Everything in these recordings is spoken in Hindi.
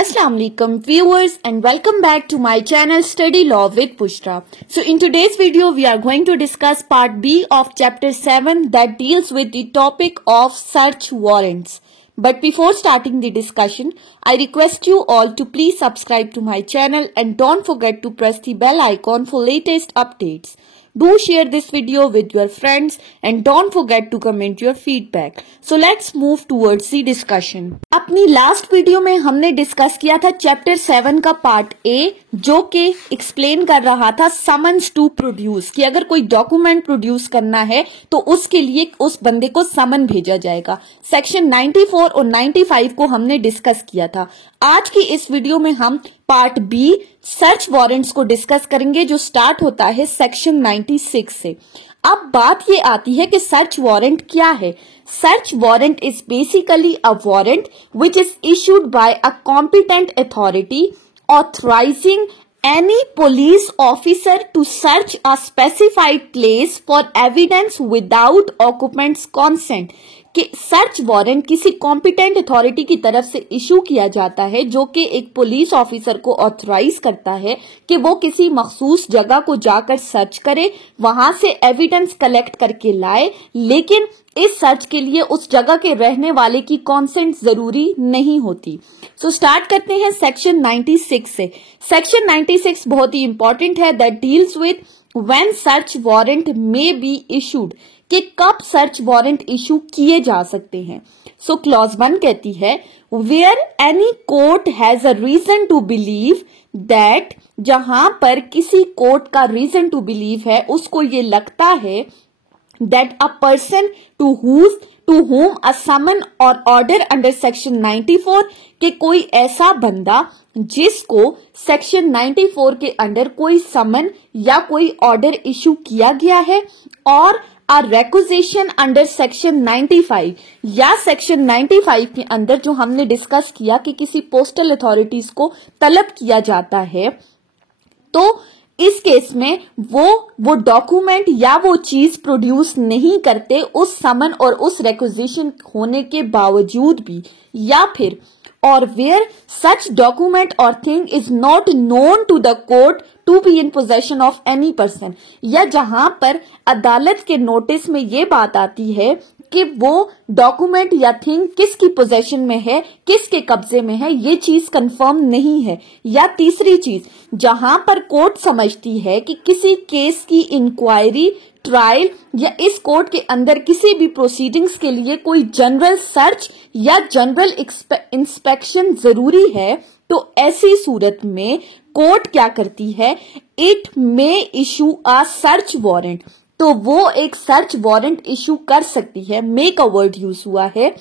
Assalamu alaikum viewers and welcome back to my channel Study Law with Pushra. So in today's video we are going to discuss part B of chapter 7 that deals with the topic of search warrants. But before starting the discussion, I request you all to please subscribe to my channel and don't forget to press the bell icon for latest updates. Do share this video with your friends and don't forget to comment your feedback. So let's move towards the discussion. अपनी लास्ट वीडियो में हमने डिस्कस किया था चैप्टर 7 का पार्ट ए, जो कि एक्सप्लेन कर रहा था समन्स टू प्रोड्यूस, कि अगर कोई डॉक्यूमेंट प्रोड्यूस करना है तो उसके लिए उस बंदे को समन भेजा जाएगा। सेक्शन 94 और 95 को हमने डिस्कस किया था। आज की इस वीडियो में हम पार्ट बी सर्च वारंट्स को डिस्कस करेंगे, जो स्टार्ट होता है सेक्शन 96 से। अब बात ये आती है कि सर्च वारंट क्या है। Search warrant is basically a warrant which is issued by a competent authority authorising any police officer to search a specified place for evidence without occupant's consent। कि सर्च वारंट किसी कॉम्पिटेंट अथॉरिटी की तरफ से इशू किया जाता है, जो कि एक पुलिस ऑफिसर को ऑथराइज करता है कि वो किसी मखसूस जगह को जाकर सर्च करे, वहां से एविडेंस कलेक्ट करके लाए, लेकिन इस सर्च के लिए उस जगह के रहने वाले की कॉन्सेंट जरूरी नहीं होती। सो स्टार्ट करते हैं सेक्शन 96 से। सेक्शन 96 बहुत ही इंपॉर्टेंट है, that deals with when search warrant may be issued, कि कब सर्च वारंट इशू किए जा सकते हैं। सो क्लॉज 1 कहती है where any court has a reason to believe that, जहां पर किसी कोर्ट का रीजन टू बिलीव है, उसको ये लगता है that a person to whom a summon or order under section 94, कि कोई ऐसा बंदा जिसको सेक्शन 94 के अंडर कोई समन या कोई ऑर्डर इशू किया गया है, और a requisition under section 95 या सेक्शन 95 के अंदर जो हमने डिस्कस किया कि किसी पोस्टल अथॉरिटीज को तलब किया जाता है, तो इस केस में वो डॉक्यूमेंट या वो चीज प्रोड्यूस नहीं करते उस समन और उस रिक्वेजिशन होने के बावजूद भी, या फिर और where such document or thing is not known to the court to be in possession of any person, या जहां पर अदालत के नोटिस में ये बात आती है कि वो डॉक्यूमेंट या थिंग किसकी पोजेशन में है, किसके कब्जे में है, ये चीज कंफर्म नहीं है। या तीसरी चीज, जहां पर कोर्ट समझती है कि किसी केस की इंक्वायरी, ट्रायल या इस कोर्ट के अंदर किसी भी प्रोसीडिंग्स के लिए कोई जनरल सर्च या जनरल इंस्पेक्शन जरूरी है, तो ऐसी सूरत में कोर्ट क्या करती है, it may issue a search warrant, तो वो एक सर्च वारंट इशू कर सकती है। मे का वर्ड यूज हुआ है,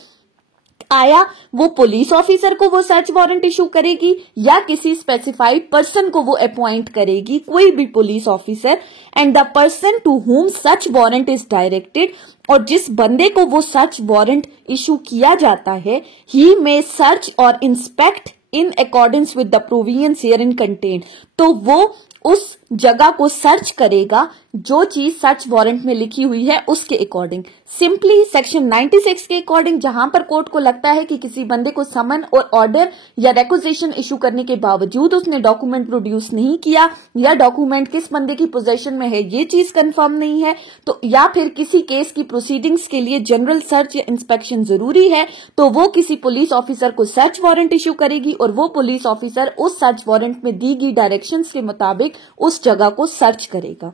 आया वो पुलिस ऑफिसर को वो सर्च वारंट इशू करेगी या किसी स्पेसिफाइड पर्सन को वो अपॉइंट करेगी, कोई भी police officer, and the person to whom such warrant is directed, और जिस बंदे को वो सर्च वारंट इशू किया जाता है, ही मे सर्च और inspect in accordance with the provisions herein contained, तो वो उस जगह को सर्च करेगा जो चीज सर्च वारंट में लिखी हुई है उसके अकॉर्डिंग। सिंपली सेक्शन 96 के अकॉर्डिंग जहां पर कोर्ट को लगता है कि किसी बंदे को समन और ऑर्डर या रिक्वेजिशन इशू करने के बावजूद उसने डॉक्यूमेंट प्रोड्यूस नहीं किया, या डॉक्यूमेंट किस बंदे की पोजीशन में है ये चीज कंफर्म नहीं है, तो या फिर किसी केस की प्रोसीडिंग्स के लिए जनरल सर्च या इंस्पेक्शन जरूरी है, तो वो किसी पुलिस ऑफिसर को सर्च वारंट इशू करेगी और वो पुलिस ऑफिसर उस सर्च वारंट में दी गई डायरेक्शंस के मुताबिक उस जगह को सर्च करेगा।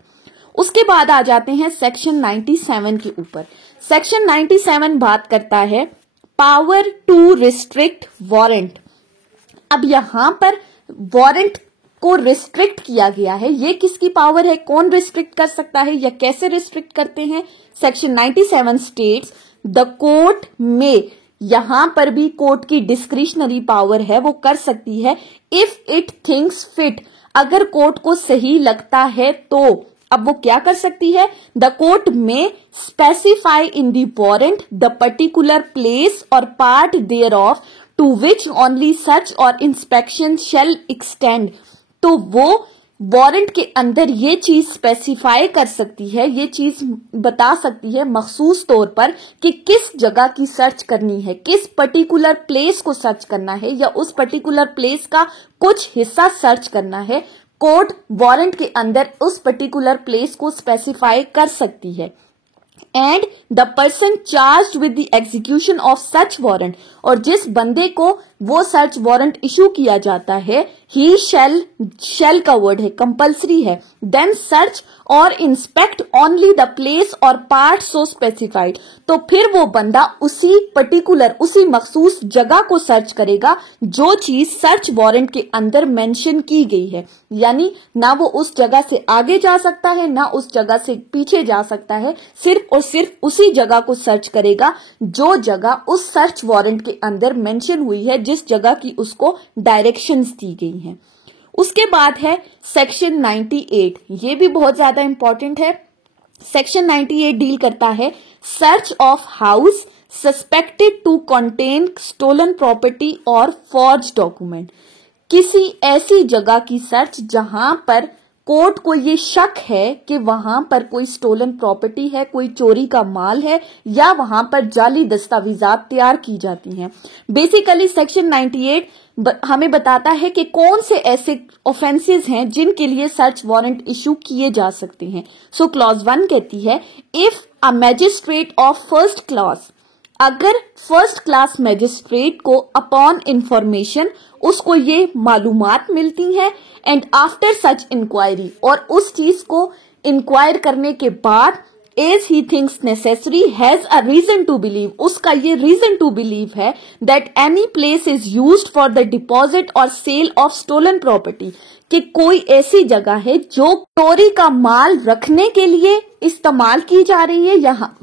उसके बाद आ जाते हैं सेक्शन 97 के ऊपर। सेक्शन 97 बात करता है पावर टू रिस्ट्रिक्ट वारंट। अब यहां पर वारंट को रिस्ट्रिक्ट किया गया है, ये किसकी पावर है, कौन रिस्ट्रिक्ट कर सकता है या कैसे रिस्ट्रिक्ट करते हैं। सेक्शन 97 स्टेट्स द कोर्ट में, यहां पर भी कोर्ट की डिस्क्रिशनरी पावर है, वो कर सकती है इफ इट थिंक्स फिट, अगर कोर्ट को सही लगता है तो। अब वो क्या कर सकती है, द कोर्ट में specify in the warrant the particular place और part thereof to which only search और इंस्पेक्शन शेल एक्सटेंड, तो वो वारंट के अंदर ये चीज स्पेसिफाई कर सकती है, ये चीज बता सकती है मखसूस तौर पर कि किस जगह की सर्च करनी है, किस पर्टिकुलर प्लेस को सर्च करना है या उस पर्टिकुलर प्लेस का कुछ हिस्सा सर्च करना है। कोर्ट वारंट के अंदर उस पर्टिकुलर प्लेस को स्पेसिफाई कर सकती है। And the person charged with the execution of such warrant, और जिस बंदे को वो सर्च वारंट इशू किया जाता है, ही शैल का वर्ड है, कंपल्सरी है, देन सर्च और इंस्पेक्ट ओनली द प्लेस और पार्ट सो स्पेसिफाइड, तो फिर वो बंदा उसी पर्टिकुलर उसी मखसूस जगह को सर्च करेगा जो चीज सर्च वारंट के अंदर मेंशन की गई है। यानी ना वो उस जगह से आगे जा सकता है ना उस जगह से पीछे जा सकता है, सिर्फ और सिर्फ उसी जगह को सर्च करेगा जो जगह उस सर्च वारंट के अंदर मेंशन हुई है, जिस जगह की उसको डायरेक्शंस दी गई हैं। उसके बाद है सेक्शन 98, ये भी बहुत ज्यादा इंपॉर्टेंट है। सेक्शन 98 डील करता है search of house suspected to contain stolen property or forge document. किसी ऐसी जगह की सर्च जहां पर कोर्ट को ये शक है कि वहां पर कोई स्टोलन प्रॉपर्टी है, कोई चोरी का माल है या वहां पर जाली दस्तावेजात तैयार की जाती हैं। बेसिकली सेक्शन 98 हमें बताता है कि कौन से ऐसे ऑफेंसेस हैं जिनके लिए सर्च वारंट इशू किए जा सकते हैं। सो क्लॉज 1 कहती है if a magistrate of first class, अगर फर्स्ट क्लास मैजिस्ट्रेट को अपॉन इंफॉर्मेशन उसको ये मालूमात मिलती हैं एंड आफ्टर सच इंक्वायरी, और उस चीज को इंक्वायर करने के बाद as he thinks necessary has a reason to believe, उसका ये रीजन टू बिलीव है that any place is used for the deposit or sale of stolen property, कि कोई ऐसी जगह है जो चोरी का माल रखने के लिए इस्तेमाल की जा रही है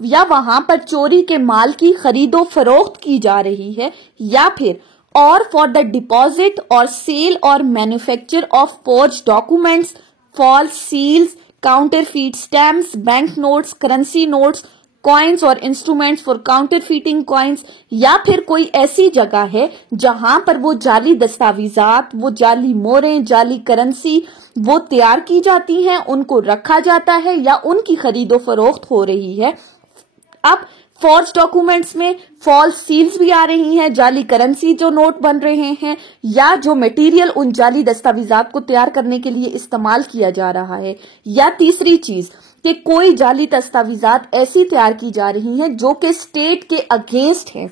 या वहां पर चोरी के माल की खरीदो फरोख्त की जा रही है, या फिर और for the deposit or sale or manufacture of forge documents, false seals, counterfeit stamps, bank notes, currency notes, coins or instruments for counterfeiting coins, या फिर कोई ऐसी जगह है जहां पर वो जाली दस्तावेजात, वो जाली मोहरें, जाली करेंसी वो तैयार की जाती हैं, उनको रखा जाता है या उनकी खरीदो फरोख्त हो रही है। अब फॉर्ज डॉक्यूमेंट्स में फॉल्स सील्स भी आ रही हैं, जाली करेंसी जो नोट बन रहे हैं, या जो मटेरियल उन जाली दस्तावेजात को तैयार करने के लिए इस्तेमाल किया जा रहा है, या तीसरी चीज कि कोई जाली दस्तावेजात ऐसी तैयार की जा रही हैं जो कि स्टेट के अगेंस्ट है,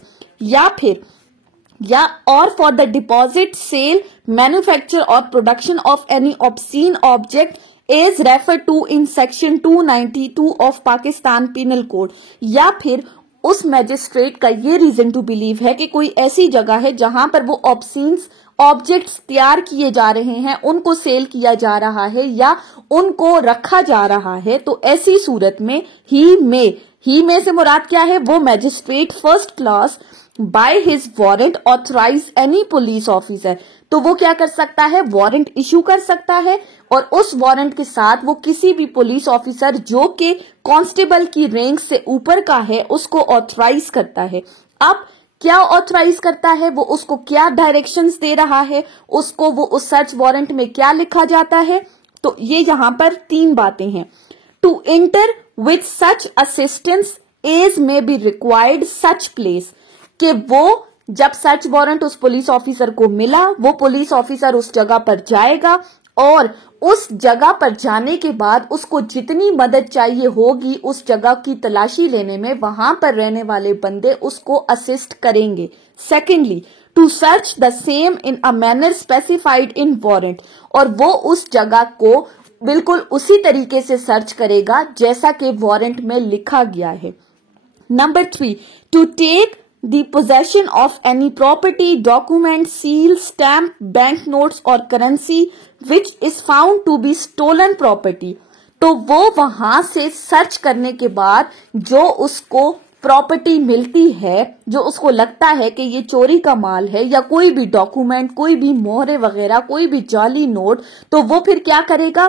या और for the deposit, sale, manufacture और production of any obscene object as refer to in section 292 of Pakistan penal code, या फिर उस मैजिस्ट्रेट का ये रीजन टू बिलीव है कि कोई ऐसी जगह है जहां पर वो ऑब्सीन्स ऑब्जेक्ट्स तैयार किए जा रहे हैं, उनको सेल किया जा रहा है या उनको रखा जा रहा है, तो ऐसी सूरत में ही में से मुराद क्या है, वो magistrate first class by his warrant authorize any police officer, तो वो क्या कर सकता है, वारंट इशू कर सकता है और उस वारंट के साथ वो किसी भी पुलिस ऑफिसर जो कि कांस्टेबल की रैंक से ऊपर का है उसको ऑथराइज करता है। अब क्या ऑथराइज करता है, वो उसको क्या डायरेक्शंस दे रहा है, उसको वो उस सर्च वारंट में क्या लिखा जाता है, तो ये यहां पर 3 बातें हैं। To enter with such assistance as may be required such place, कि वो जब सर्च वारंट उस पुलिस ऑफिसर को मिला, वो पुलिस ऑफिसर उस जगह पर जाएगा और उस जगह पर जाने के बाद उसको जितनी मदद चाहिए होगी उस जगह की तलाशी लेने में, वहां पर रहने वाले बंदे उसको असिस्ट करेंगे। Secondly, to search the same in a manner specified in warrant, और वो उस जगह को बिल्कुल उसी तरीके से सर्च करेगा जैसा कि वारंट में लिखा गया है। Number 3, to take the possession of any property, document, seal, stamp, bank notes और currency which is found to be stolen property, तो वो वहां से सर्च करने के बाद जो उसको प्रॉपर्टी मिलती है, जो उसको लगता है कि ये चोरी का माल है या कोई भी डॉक्यूमेंट, कोई भी मोहरे वगैरह, कोई भी जाली नोट, तो वो फिर क्या करेगा,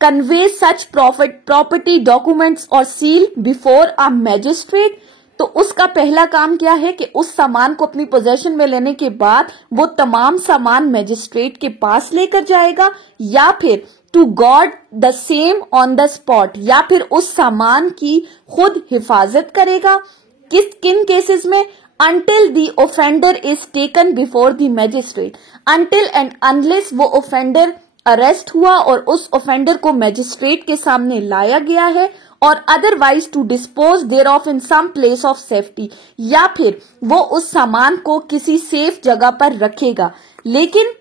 कन्वे सच प्रॉपर्टी, डॉक्यूमेंट्स और सील बिफोर अ मैजिस्ट्रेट, तो उसका पहला काम क्या है कि उस सामान को अपनी पोजेशन में लेने के बाद वो तमाम सामान मैजिस्ट्रेट के पास लेकर जाएगा, या फिर to guard the same on the spot, या फिर उस सामान की खुद हिफाजत करेगा। किन केसेस में? until the offender is taken before the magistrate, until and unless वो offender अरेस्ट हुआ और उस offender को magistrate के सामने लाया गया है, और otherwise to dispose thereof in some place of safety, या फिर वो उस सामान को किसी सेफ जगह पर रखेगा। लेकिन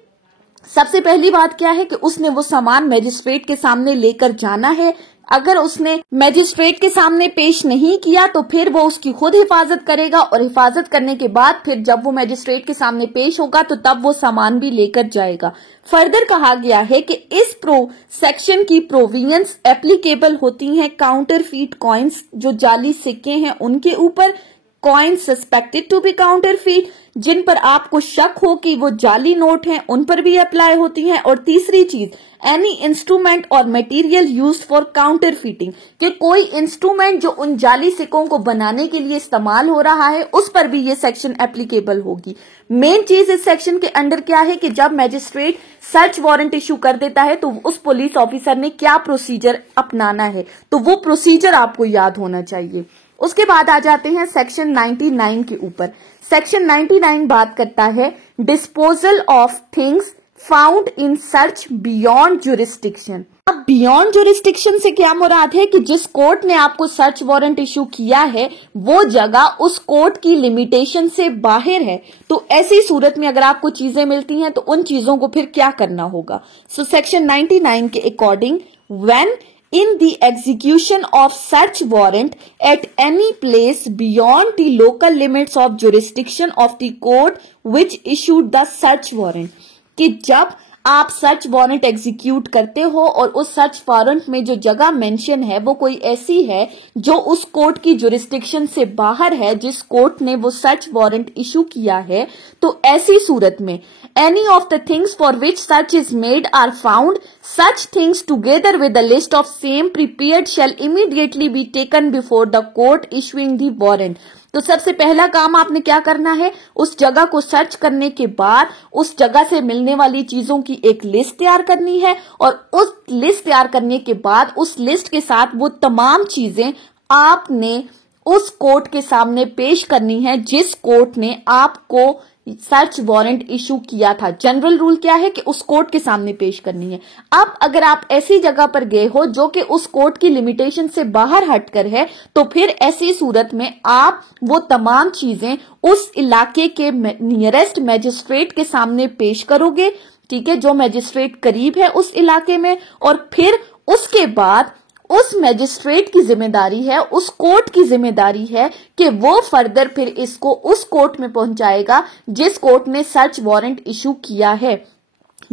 सबसे पहली बात क्या है कि उसने वो सामान मैजिस्ट्रेट के सामने लेकर जाना है। अगर उसने मैजिस्ट्रेट के सामने पेश नहीं किया तो फिर वो उसकी खुद हिफाजत करेगा, और हिफाजत करने के बाद फिर जब वो मैजिस्ट्रेट के सामने पेश होगा तो तब वो सामान भी लेकर जाएगा। फर्दर कहा गया है कि इस सेक्शन की प्रोविजंस एप्लीकेबल होती हैं काउंटरफीट कॉइन्स, जो जाली सिक्के हैं उनके ऊपर, coins suspected to be counterfeit, जिन पर आपको शक हो कि वो जाली नोट हैं, उन पर भी अप्लाई होती हैं। और तीसरी चीज, एनी इंस्ट्रूमेंट और मटेरियल यूज्ड फॉर काउंटरफीटिंग, कि कोई इंस्ट्रूमेंट जो उन जाली सिक्कों को बनाने के लिए इस्तेमाल हो रहा है उस पर भी ये सेक्शन एप्लीकेबल होगी। मेन चीज इस सेक्शन के अंडर क्या है कि जब मैजिस्ट्रेट सर्च वारंट इशू कर देता है तो उस पुलिस ऑफिसर ने क्या प्रोसीजर अपनाना है, तो वो प्रोसीजर आपको याद होना चाहिए। उसके बाद आ जाते हैं सेक्शन 99 के ऊपर। सेक्शन 99 बात करता है disposal of things found in search beyond jurisdiction. अब बियॉन्ड जुरिस्डिक्शन से क्या मुराद है कि जिस कोर्ट ने आपको सर्च वारंट इशू किया है वो जगह उस कोर्ट की लिमिटेशन से बाहर है, तो ऐसी सूरत में अगर आपको चीजें मिलती हैं तो उन चीजों को फिर क्या करना होगा। सो सेक्शन 99 के according, when in the execution of such warrant at any place beyond the local limits of jurisdiction of the court which issued the search warrant, कि जब आप सर्च वारंट एग्जीक्यूट करते हो और उस सर्च वारंट में जो जगह मेंशन है वो कोई ऐसी है जो उस कोर्ट की जुरिस्डिक्शन से बाहर है जिस कोर्ट ने वो सर्च वारंट इशू किया है, तो ऐसी सूरत में any of the things for which search is made are found, such things together with the list of same prepared shall immediately be taken before the court issuing the warrant। तो सबसे पहला काम आपने क्या करना है, उस जगह को सर्च करने के बाद उस जगह से मिलने वाली चीजों की एक लिस्ट तैयार करनी है, और उस लिस्ट तैयार करने के बाद उस लिस्ट के साथ वो तमाम चीजें आपने उस कोर्ट के सामने पेश करनी है जिस कोर्ट ने आपको सर्च वारंट इशू किया था। जनरल रूल क्या है कि उस कोर्ट के सामने पेश करनी है। अब अगर आप ऐसी जगह पर गए हो जो कि उस कोर्ट की लिमिटेशन से बाहर हटकर है, तो फिर ऐसी सूरत में आप वो तमाम चीजें उस इलाके के नियरेस्ट मैजिस्ट्रेट के सामने पेश करोगे, ठीक है, जो मैजिस्ट्रेट करीब है उस इलाके में, और फिर उसके बाद उस मैजिस्ट्रेट की जिम्मेदारी है, उस कोर्ट की जिम्मेदारी है कि वो फर्दर फिर इसको उस कोर्ट में पहुंचाएगा जिस कोर्ट ने सर्च वारंट इशू किया है।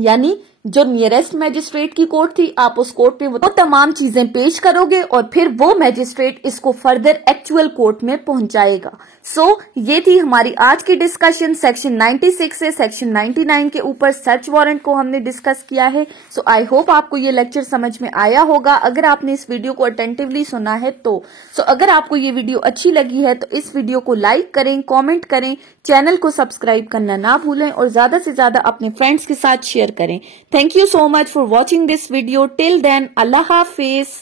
यानी जो नियरेस्ट मैजिस्ट्रेट की कोर्ट थी, आप उस कोर्ट में वो तमाम चीजें पेश करोगे और फिर वो मैजिस्ट्रेट इसको फर्दर एक्चुअल कोर्ट में पहुंचाएगा। ये थी हमारी आज की डिस्कशन। सेक्शन 96 से सेक्शन 99 के ऊपर सर्च वारंट को हमने डिस्कस किया है। आई होप आपको ये लेक्चर समझ में आया होगा। अगर आपने इस वीडियो को अटेंटिवली सुना है तो अगर आपको ये वीडियो अच्छी लगी है तो इस वीडियो को लाइक करें, कॉमेंट करें, चैनल को सब्सक्राइब करना ना भूलें और ज्यादा से ज्यादा अपने फ्रेंड्स के साथ शेयर करें। Thank you so much for watching this video. Till then, Allah Hafiz.